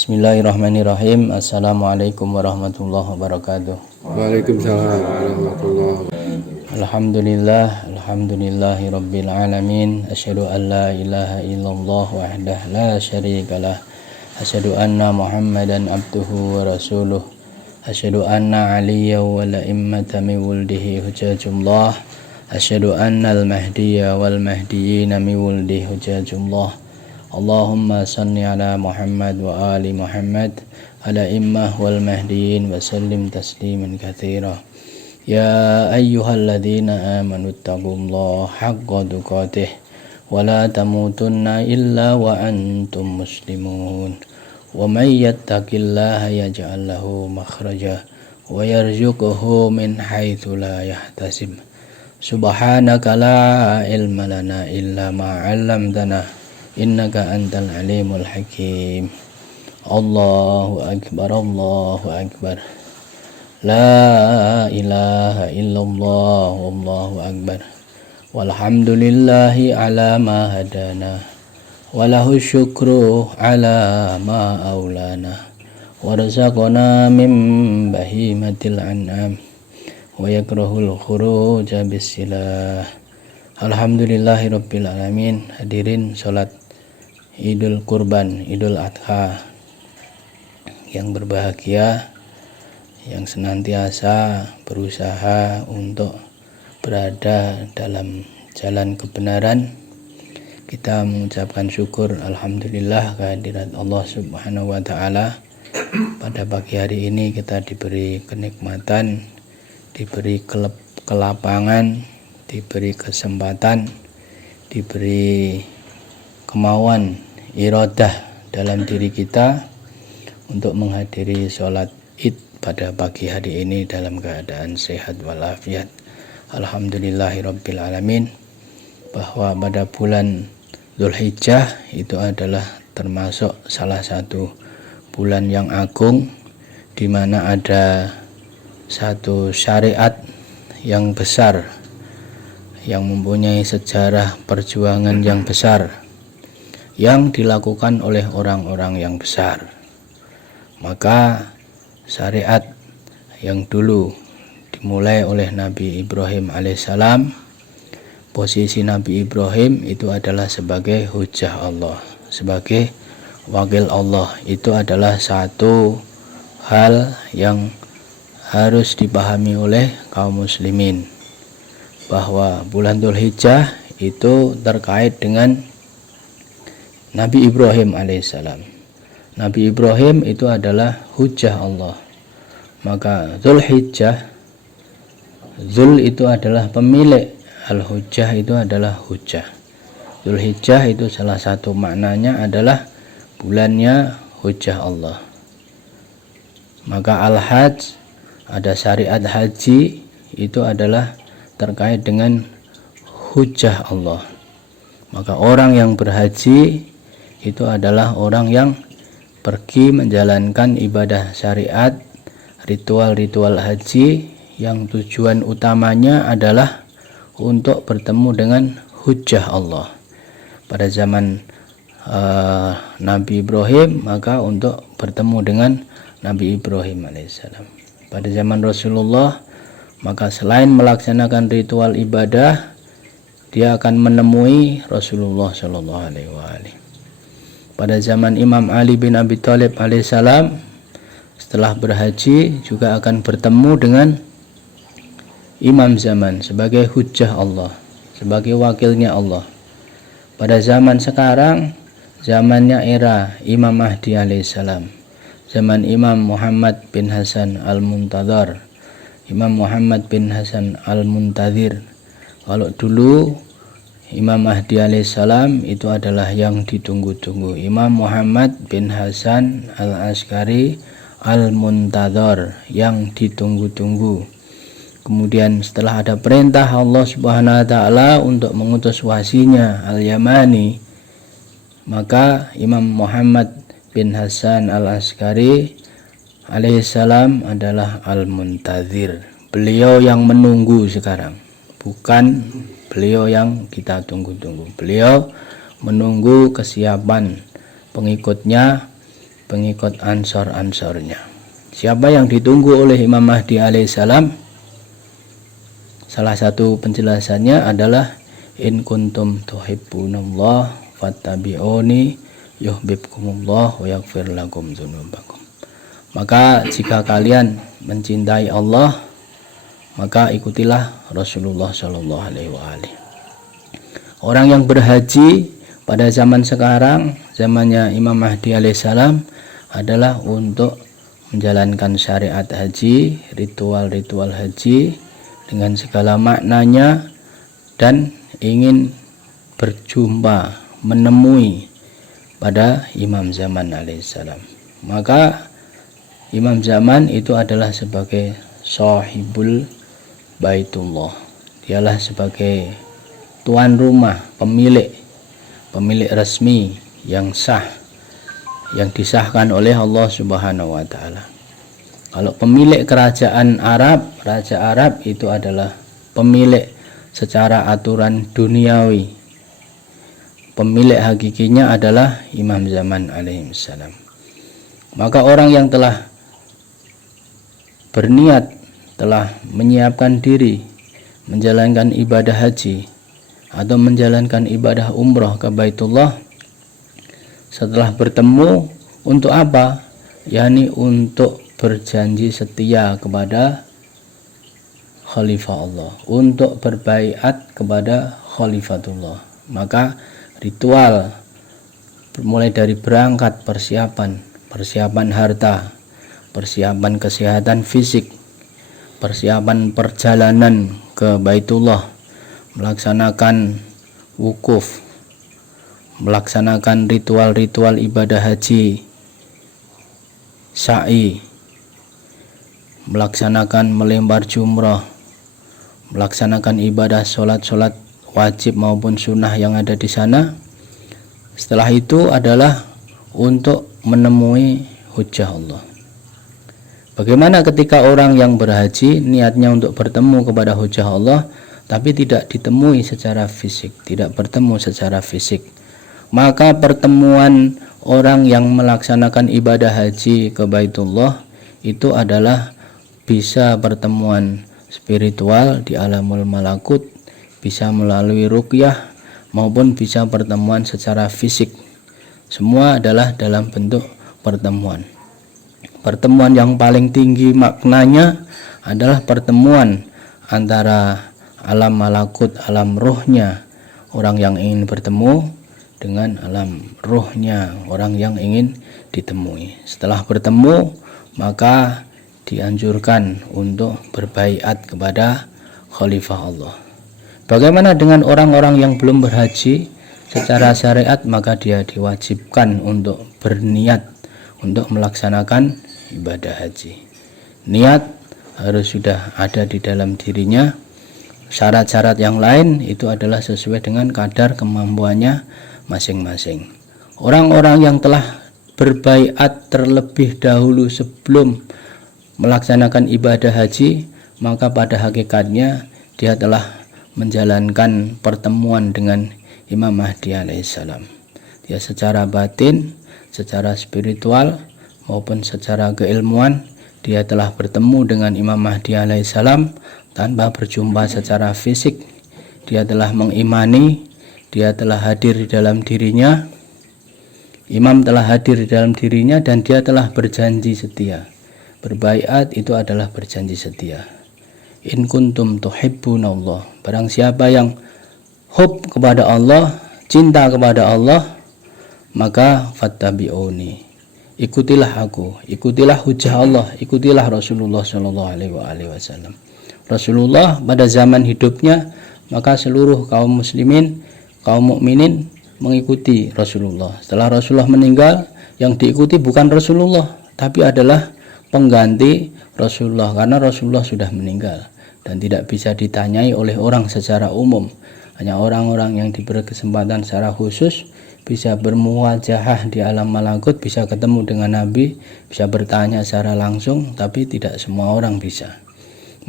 Bismillahirrahmanirrahim. Assalamualaikum warahmatullahi wabarakatuh. Waalaikumsalam warahmatullahi wabarakatuh. Alhamdulillahi rabbil alamin. Asyhadu an la ilaha illallah wahdah la syarikalah. Asyhadu anna Muhammadan abduhu wa rasuluh. Asyhadu anna aliyya wal immata min wuldihi hujjatullah. Asyhadu anna al-mahdiyya wal mahdiyina min wuldihi hujjatullah. Allahumma salli ala Muhammad wa ali Muhammad ala immah wal mahdiyin wa sallim tasliman katsira. Ya ayyuhalladzina amanu taqullaha haqqa tuqatih wa la tamutunna illa wa antum muslimun. Wa may yattaqillaha yaj'al lahu makhraja wa yarzuqhu min haitsu la yahtasib. Subhanaka la ilma lana illa ma 'allamtana innaka antal alimul hakim. Allahu akbar, Allahu akbar. La ilaha illallah, Allahu akbar. Walhamdulillahi ala ma hadana walahu syukru ala ma aulana warzaqana min bahimatil an'am wa yakrahul khuruja bisilah. Alhamdulillahirabbil alamin. Hadirin salat Idul Kurban, Idul Adha yang berbahagia, yang senantiasa berusaha untuk berada dalam jalan kebenaran. Kita mengucapkan syukur alhamdulillah kehadirat Allah Subhanahu wa taala. Pada pagi hari ini kita diberi kenikmatan, diberi kelapangan, diberi kesempatan, diberi kemauan, iradah dalam diri kita untuk menghadiri sholat id pada pagi hari ini dalam keadaan sehat walafiat. Alhamdulillahirabbil alamin. Bahwa pada bulan Dzulhijjah itu adalah termasuk salah satu bulan yang agung, di mana ada satu syariat yang besar yang mempunyai sejarah perjuangan yang besar yang dilakukan oleh orang-orang yang besar. Maka syariat yang dulu dimulai oleh Nabi Ibrahim alaihissalam, posisi Nabi Ibrahim itu adalah sebagai hujjah Allah, sebagai wakil Allah. Itu adalah satu hal yang harus dipahami oleh kaum muslimin, bahwa bulan Dzulhijjah itu terkait dengan Nabi Ibrahim alaihissalam. Nabi Ibrahim itu adalah hujjah Allah. Maka Dzulhijjah, Dzul itu adalah pemilik, al-hujjah itu adalah hujjah. Dzulhijjah itu salah satu maknanya adalah bulannya hujjah Allah. Maka al-hajj, ada syariat haji, itu adalah terkait dengan hujjah Allah. Maka orang yang berhaji itu adalah orang yang pergi menjalankan ibadah syariat, ritual-ritual haji yang tujuan utamanya adalah untuk bertemu dengan hujjah Allah. Pada zaman Nabi Ibrahim, maka untuk bertemu dengan Nabi Ibrahim alaihissalam. Pada zaman Rasulullah, maka selain melaksanakan ritual ibadah, dia akan menemui Rasulullah Shallallahu Alaihi Wasallam. Pada zaman Imam Ali bin Abi Thalib alaihissalam, setelah berhaji juga akan bertemu dengan imam zaman sebagai hujjah Allah, sebagai wakilnya Allah. Pada zaman sekarang, zamannya era Imam Mahdi alaihissalam, zaman Imam Muhammad bin Hasan al-Muntadhar, Imam Muhammad bin Hasan al-Muntadhir. Kalau dulu Imam Mahdi alaihissalam itu adalah yang ditunggu-tunggu, Imam Muhammad bin Hasan al-Askari al-Muntadhar, yang ditunggu-tunggu. Kemudian setelah ada perintah Allah Subhanahu wa taala untuk mengutus wasinya al-Yamani, maka Imam Muhammad bin Hasan al-Askari alaihissalam adalah al-Muntadhir. Beliau yang menunggu sekarang, bukan beliau yang kita tunggu-tunggu. Beliau menunggu kesiapan pengikutnya pengikut Ansor-Ansornya. Siapa yang ditunggu oleh Imam Mahdi alaihissalam? Salah satu penjelasannya adalah in kuntum tuhibbunallah fattabi'uni yuhibbukumullah wa yaghfir lakum dzunubakum. Maka jika kalian mencintai Allah, maka ikutilah Rasulullah Shallallahu Alaihi Wasallam. Orang yang berhaji pada zaman sekarang, zamannya Imam Mahdi alaihissalam, adalah untuk menjalankan syariat haji, ritual-ritual haji dengan segala maknanya, dan ingin berjumpa, menemui pada Imam Zaman alaihissalam. Maka Imam Zaman itu adalah sebagai sahibul Baitullah, dialah sebagai tuan rumah, pemilik resmi yang sah, yang disahkan oleh Allah Subhanahu wa taala. Kalau pemilik kerajaan Arab, raja Arab itu adalah pemilik secara aturan duniawi. Pemilik hakikinya adalah Imam Zaman alaihissalam. Maka orang yang telah berniat, telah menyiapkan diri menjalankan ibadah haji atau menjalankan ibadah umroh ke Baitullah, setelah bertemu untuk apa? yakni untuk berjanji setia kepada Khalifah Allah, untuk berbaiat kepada Khalifatullah. Maka ritual mulai dari berangkat, persiapan harta, persiapan kesehatan fisik, persiapan perjalanan ke Baitullah, melaksanakan wukuf, melaksanakan ritual-ritual ibadah haji, sa'i, melaksanakan melempar jumrah, melaksanakan ibadah sholat wajib maupun sunnah yang ada di sana. Setelah itu adalah untuk menemui hujjah Allah. Bagaimana ketika orang yang berhaji niatnya untuk bertemu kepada hujjah Allah, tapi tidak ditemui secara fisik, tidak bertemu secara fisik, maka pertemuan orang yang melaksanakan ibadah haji ke Baitullah itu adalah bisa pertemuan spiritual di alamul malakut, bisa melalui ruqyah, maupun bisa pertemuan secara fisik. Semua adalah dalam bentuk pertemuan. Pertemuan yang paling tinggi maknanya adalah pertemuan antara alam malakut, alam ruhnya orang yang ingin bertemu dengan alam ruhnya orang yang ingin ditemui. Setelah bertemu, maka dianjurkan untuk berbaiat kepada Khalifah Allah. Bagaimana dengan orang-orang yang belum berhaji secara syariat? Maka dia diwajibkan untuk berniat untuk melaksanakan ibadah haji. Niat harus sudah ada di dalam dirinya. Syarat-syarat yang lain itu adalah sesuai dengan kadar kemampuannya masing-masing. Orang-orang yang telah berbaiat terlebih dahulu sebelum melaksanakan ibadah haji, maka pada hakikatnya dia telah menjalankan pertemuan dengan Imam Mahdi alaihissalam. Dia secara batin, secara spiritual maupun secara keilmuan, dia telah bertemu dengan Imam Mahdi alaihissalam tanpa berjumpa secara fisik. Dia telah mengimani, dia telah hadir di dalam dirinya, imam telah hadir di dalam dirinya, dan dia telah berjanji setia. Berbaiat itu adalah berjanji setia. In kuntum tuhibbunallah, barang siapa yang hub kepada Allah, cinta kepada Allah, maka fattabi'uni, ikutilah aku, ikutilah hujjah Allah, ikutilah Rasulullah Shallallahu Alaihi Wasallam. Rasulullah pada zaman hidupnya, maka seluruh kaum muslimin, kaum mukminin mengikuti Rasulullah. Setelah Rasulullah meninggal, yang diikuti bukan Rasulullah, tapi adalah pengganti Rasulullah, karena Rasulullah sudah meninggal dan tidak bisa ditanyai oleh orang secara umum. Hanya orang-orang yang diberi kesempatan secara khusus bisa bermuwajahah di alam malakut, bisa ketemu dengan Nabi, bisa bertanya secara langsung, tapi tidak semua orang bisa.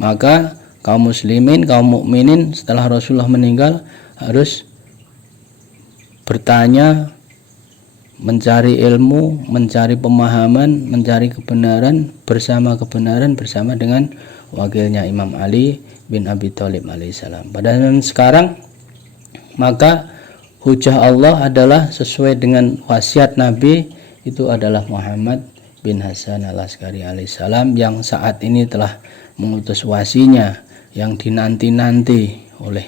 Maka kaum muslimin, kaum mukminin setelah Rasulullah meninggal harus bertanya, mencari ilmu, mencari pemahaman, mencari kebenaran bersama dengan wakilnya Imam Ali bin Abi Thalib alaihissalam. Pada zaman sekarang maka hujah Allah adalah sesuai dengan wasiat Nabi, itu adalah Muhammad bin Hasan al-Askari alaihissalam yang saat ini telah mengutus wasinya yang dinanti-nanti oleh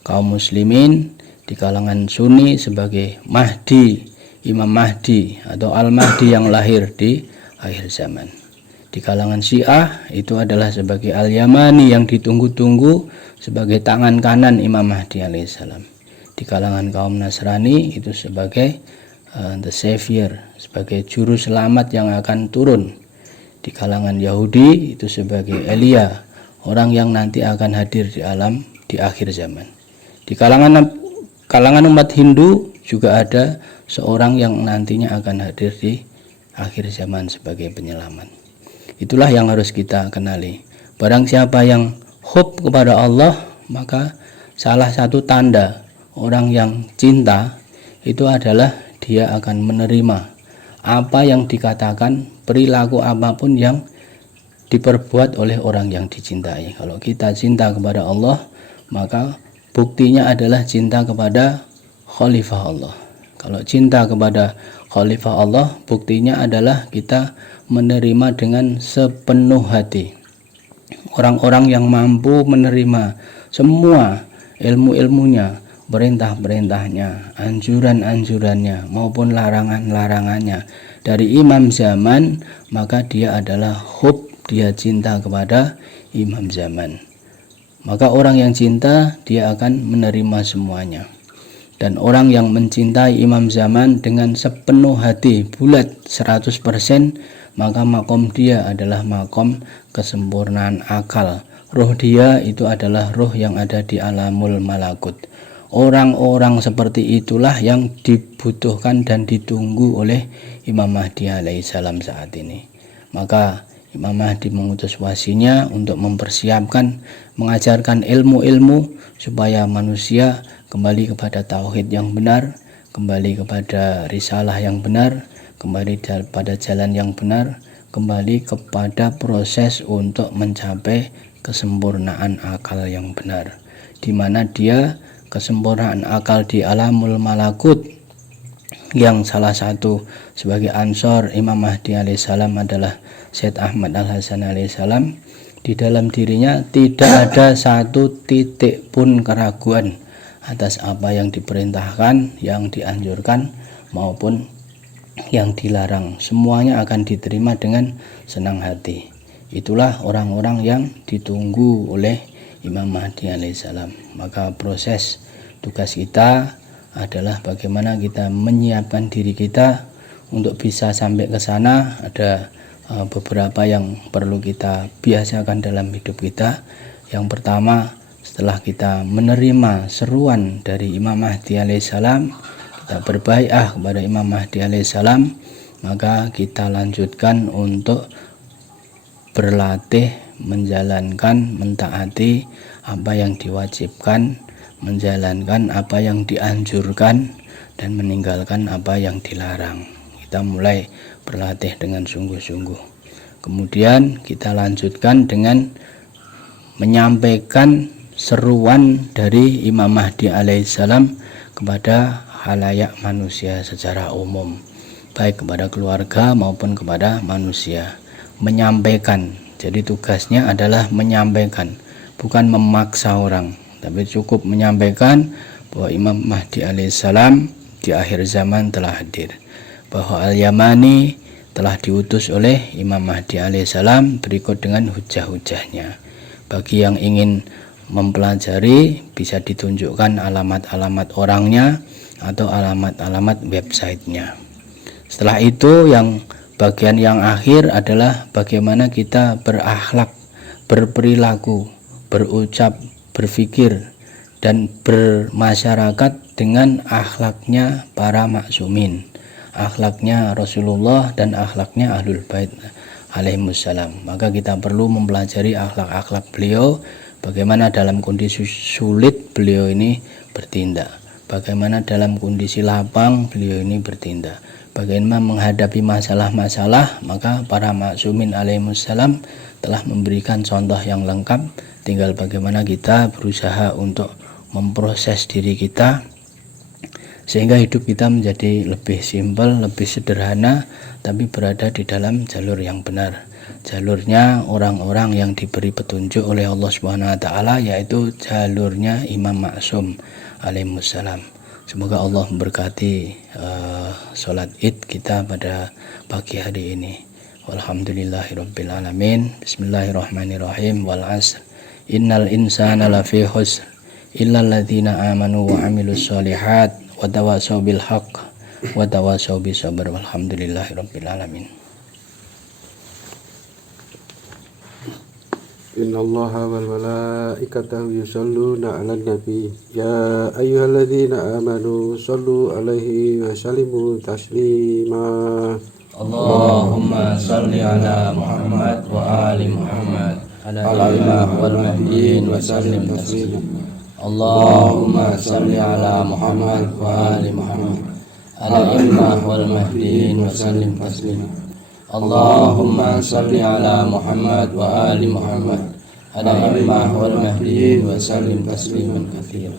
kaum muslimin di kalangan Sunni sebagai Mahdi, Imam Mahdi atau Al-Mahdi yang lahir di akhir zaman. Di kalangan Syiah itu adalah sebagai Al-Yamani yang ditunggu-tunggu sebagai tangan kanan Imam Mahdi alaihissalam. Di kalangan kaum Nasrani itu sebagai the Savior, sebagai juru selamat yang akan turun. Di kalangan Yahudi itu sebagai Elia, orang yang nanti akan hadir di akhir zaman. Di kalangan umat Hindu juga ada seorang yang nantinya akan hadir di akhir zaman sebagai penyelamat. Itulah yang harus kita kenali. Barang siapa yang hub kepada Allah, maka salah satu tanda orang yang cinta itu adalah dia akan menerima apa yang dikatakan, perilaku apapun yang diperbuat oleh orang yang dicintai. Kalau kita cinta kepada Allah, maka buktinya adalah cinta kepada khalifah Allah. Kalau cinta kepada khalifah Allah, buktinya adalah kita menerima dengan sepenuh hati. Orang-orang yang mampu menerima semua ilmu-ilmunya, perintah-perintahnya, anjuran-anjurannya maupun larangan-larangannya dari imam zaman, maka dia adalah hub, dia cinta kepada imam zaman. Maka orang yang cinta dia akan menerima semuanya. Dan orang yang mencintai imam zaman dengan sepenuh hati, bulat 100%, maka makom dia adalah makom kesempurnaan akal. Roh dia itu adalah roh yang ada di alamul malakut. Orang-orang seperti itulah yang dibutuhkan dan ditunggu oleh Imam Mahdi alaihissalam saat ini. Maka Imam Mahdi mengutus wasinya untuk mempersiapkan, mengajarkan ilmu-ilmu supaya manusia kembali kepada tauhid yang benar, kembali kepada risalah yang benar, kembali pada jalan yang benar, kembali kepada proses untuk mencapai kesempurnaan akal yang benar, di mana dia kesempurnaan akal di alamul malakut, yang salah satu sebagai ansor Imam Mahdi alaihissalam adalah Syed Ahmad Al-Hasan alaihissalam. Di dalam dirinya tidak ada satu titik pun keraguan atas apa yang diperintahkan, yang dianjurkan maupun yang dilarang. Semuanya akan diterima dengan senang hati. Itulah orang-orang yang ditunggu oleh Imam Mahdi alaihissalam. Maka proses tugas kita adalah bagaimana kita menyiapkan diri kita untuk bisa sampai ke sana. Ada beberapa yang perlu kita biasakan dalam hidup kita. Yang pertama, setelah kita menerima seruan dari Imam Mahdi alaihissalam, kita berbaiah kepada Imam Mahdi alaihissalam, maka kita lanjutkan untuk berlatih, menjalankan, mentaati apa yang diwajibkan, menjalankan apa yang dianjurkan, dan meninggalkan apa yang dilarang. Kita mulai berlatih dengan sungguh-sungguh. Kemudian kita lanjutkan dengan menyampaikan seruan dari Imam Mahdi alaihissalam kepada khalayak manusia secara umum, baik kepada keluarga maupun kepada manusia. Menyampaikan, jadi tugasnya adalah menyampaikan, bukan memaksa orang, tapi cukup menyampaikan bahwa Imam Mahdi alaihissalam di akhir zaman telah hadir, bahwa Al-Yamani telah diutus oleh Imam Mahdi alaihissalam berikut dengan hujah-hujahnya. Bagi yang ingin mempelajari bisa ditunjukkan alamat-alamat orangnya atau alamat-alamat websitenya. Setelah itu yang bagian yang akhir adalah bagaimana kita berakhlak, berperilaku, berucap, berpikir, dan bermasyarakat dengan akhlaknya para maksumin, akhlaknya Rasulullah dan akhlaknya Ahlul Bait alaihimussalam. Maka kita perlu mempelajari akhlak-akhlak beliau, bagaimana dalam kondisi sulit beliau ini bertindak, bagaimana dalam kondisi lapang beliau ini bertindak, bagaimana menghadapi masalah-masalah, maka para maksumin alaihissalam telah memberikan contoh yang lengkap. Tinggal bagaimana kita berusaha untuk memproses diri kita sehingga hidup kita menjadi lebih simpel, lebih sederhana, tapi berada di dalam jalur yang benar. Jalurnya orang-orang yang diberi petunjuk oleh Allah Subhanahu wa taala, yaitu jalurnya Imam Maksum alaihissalam. Semoga Allah memberkati sholat Id kita pada pagi hari ini. Walhamdulillahirabbil alamin. Bismillahirrahmanirrahim. Wal 'asr. Innal insana lafi khusr illal ladzina amanu wa 'amilus sholihat wa tawassaw bil haqq wa tawassaw bis sabr. Walhamdulillahirabbil alamin. Innallaha wal malaikatahu yusholluna 'alan nabi ya ayyuhalladzina amanu shollu 'alaihi wa sallimu taslima. Allahumma salli ala Muhammad wa ali Muhammad ala imam wal mahdiin wa sallim taslima. Allahumma salli ala Muhammad wa ali Muhammad ala imam wal mahdiin wa sallim taslima. Allahumma salli ala Muhammad wa ali Muhammad ala imam wal mahdiin wa sallim tasliman katsiran.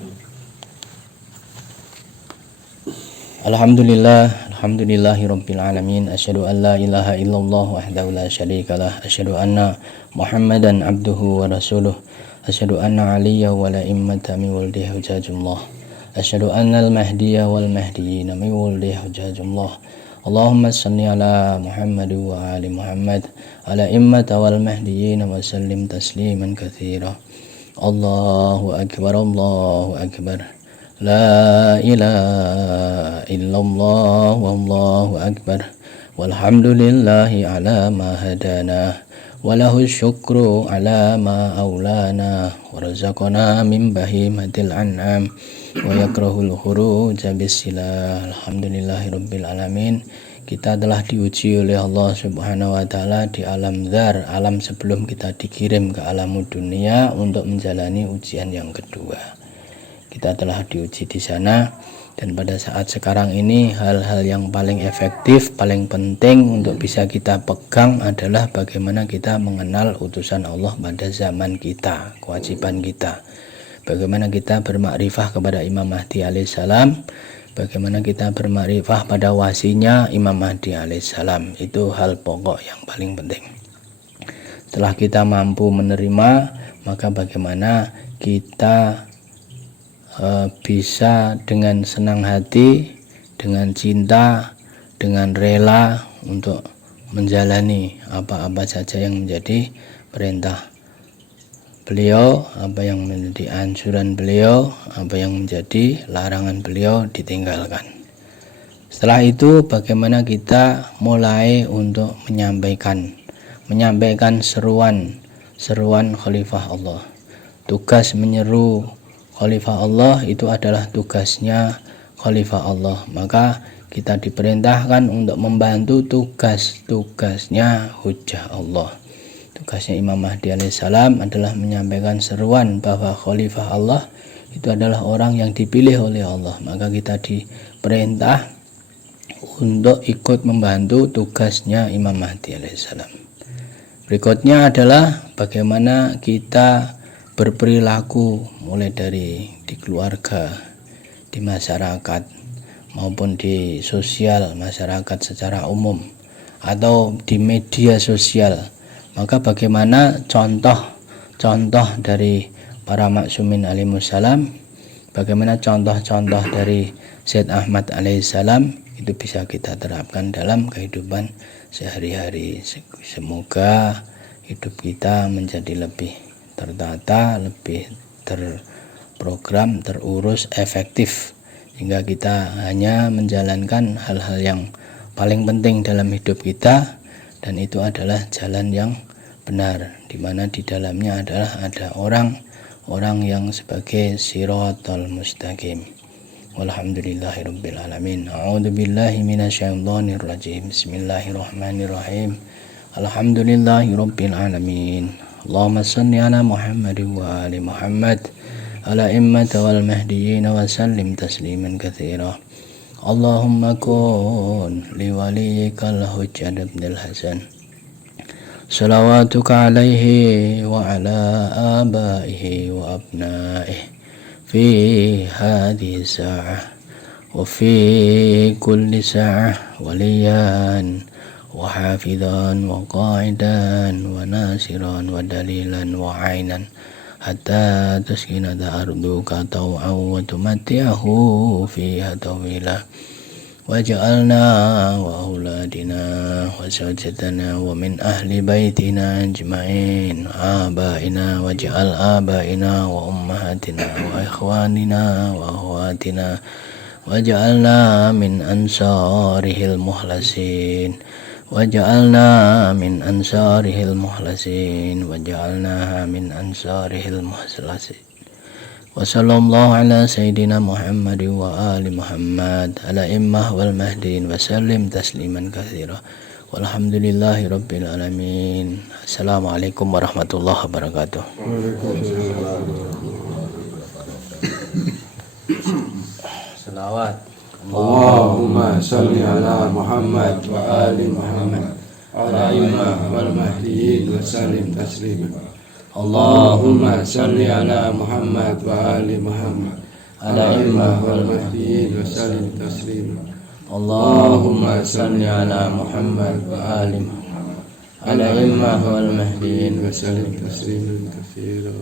Alhamdulillahirabbil alamin. Asyhadu an la ilaha illallah wahdahu la syarikalah. Asyhadu anna Muhammadan abduhu wa rasuluh. Asyhadu anna aliyya wal a'immata min waldi hujajullah. Asyhadu annal mahdiyya wal mahdiyina min waldi hujajullah. Allahumma salli ala Muhammad wa ali Muhammad ala immata wal mahdiyina wa sallim tasliman katsira. Allahu akbar, Allahu akbar. La ilaha illallah wallahu akbar. Walhamdulillahi ala ma hadana wa lahu syukru ala ma aulana wa razaqana min bahimatil an'am wa yakrahul khuruja bisilah. Alhamdulillahirabbil alamin. Kita telah diuji oleh Allah Subhanahu wa taala di alam dzar, alam sebelum kita dikirim ke alam dunia untuk menjalani ujian yang kedua. Kita telah diuji di sana, dan pada saat sekarang ini hal-hal yang paling efektif, paling penting untuk bisa kita pegang adalah bagaimana kita mengenal utusan Allah pada zaman kita, kewajiban kita. Bagaimana kita bermakrifah kepada Imam Mahdi alaihissalam, bagaimana kita bermakrifah pada wasinya Imam Mahdi alaihissalam. Itu hal pokok yang paling penting. Setelah kita mampu menerima, maka bagaimana kita bisa dengan senang hati, dengan cinta, dengan rela untuk menjalani apa-apa saja yang menjadi perintah beliau, apa yang menjadi anjuran beliau, apa yang menjadi larangan beliau ditinggalkan. Setelah itu bagaimana kita mulai untuk menyampaikan seruan Khalifah Allah. Tugas menyeru Khalifah Allah itu adalah tugasnya Khalifah Allah. Maka kita diperintahkan untuk membantu tugasnya Hujjah Allah. Tugasnya Imam Mahdi alaihissalam adalah menyampaikan seruan bahwa Khalifah Allah itu adalah orang yang dipilih oleh Allah. Maka kita diperintah untuk ikut membantu tugasnya Imam Mahdi alaihissalam. Berikutnya adalah bagaimana kita berperilaku, mulai dari di keluarga, di masyarakat, maupun di sosial masyarakat secara umum, atau di media sosial. Maka bagaimana contoh dari para maksumin alaihissalam, bagaimana contoh-contoh dari Syed Ahmad alaihissalam itu bisa kita terapkan dalam kehidupan sehari-hari. Semoga hidup kita menjadi lebih tertata, lebih terprogram, terurus, efektif, sehingga kita hanya menjalankan hal-hal yang paling penting dalam hidup kita, dan itu adalah jalan yang benar, di mana di dalamnya adalah ada orang yang sebagai siratal mustaqim. Walhamdulillahirabbil alamin. A'udzubillahi minasyaitonir rajim. Bismillahirrahmanirrahim. Alhamdulillahirabbil alamin. Allahumma salli ala Muhammad wa ali Muhammad ala immata wal mahdiyyin wa sallim tasliman katsira. Allahumma kun liwaliyika al-Hujjat ibn al-Hasan salawatuka alaihi wa ala abaihi wa abnaihi fi hadhihi sa'ah wa fi kulli sa'ah waliyan wa hafidhan wa qa'idan wa nasiran wa dalilan wa ainan hatta tuskinata arduka taw'aw wa tumatti'ahu fiha tawila waj'alna wa auladina wa zawjatana wa min ahli baitina ajma'in abaina waj'al abaina wa ummahatina wa ikhwanina wa akhwatina waj'alna min ansarihil muhlasin waj'alna min ansarihil muhlasin waj'alna min ansarihil muhlasin wa sallallahu ala sayyidina Muhammad wa ali Muhammad ala immah wal mahdin wa sallim tasliman katsira walhamdulillahi rabbil alamin. Assalamualaikum warahmatullahi wabarakatuh. Salawat Allahumma salli ala Muhammad wa ali Muhammad ala immah wal mahdiyin wa sallim taslima. Allahumma salli ala Muhammad wa ali Muhammad ala immah wal mahdiyin wa sallim taslima. Allahumma salli ala Muhammad wa ali Muhammad ala immah wal mahdiyin wa sallim tasliman katsira.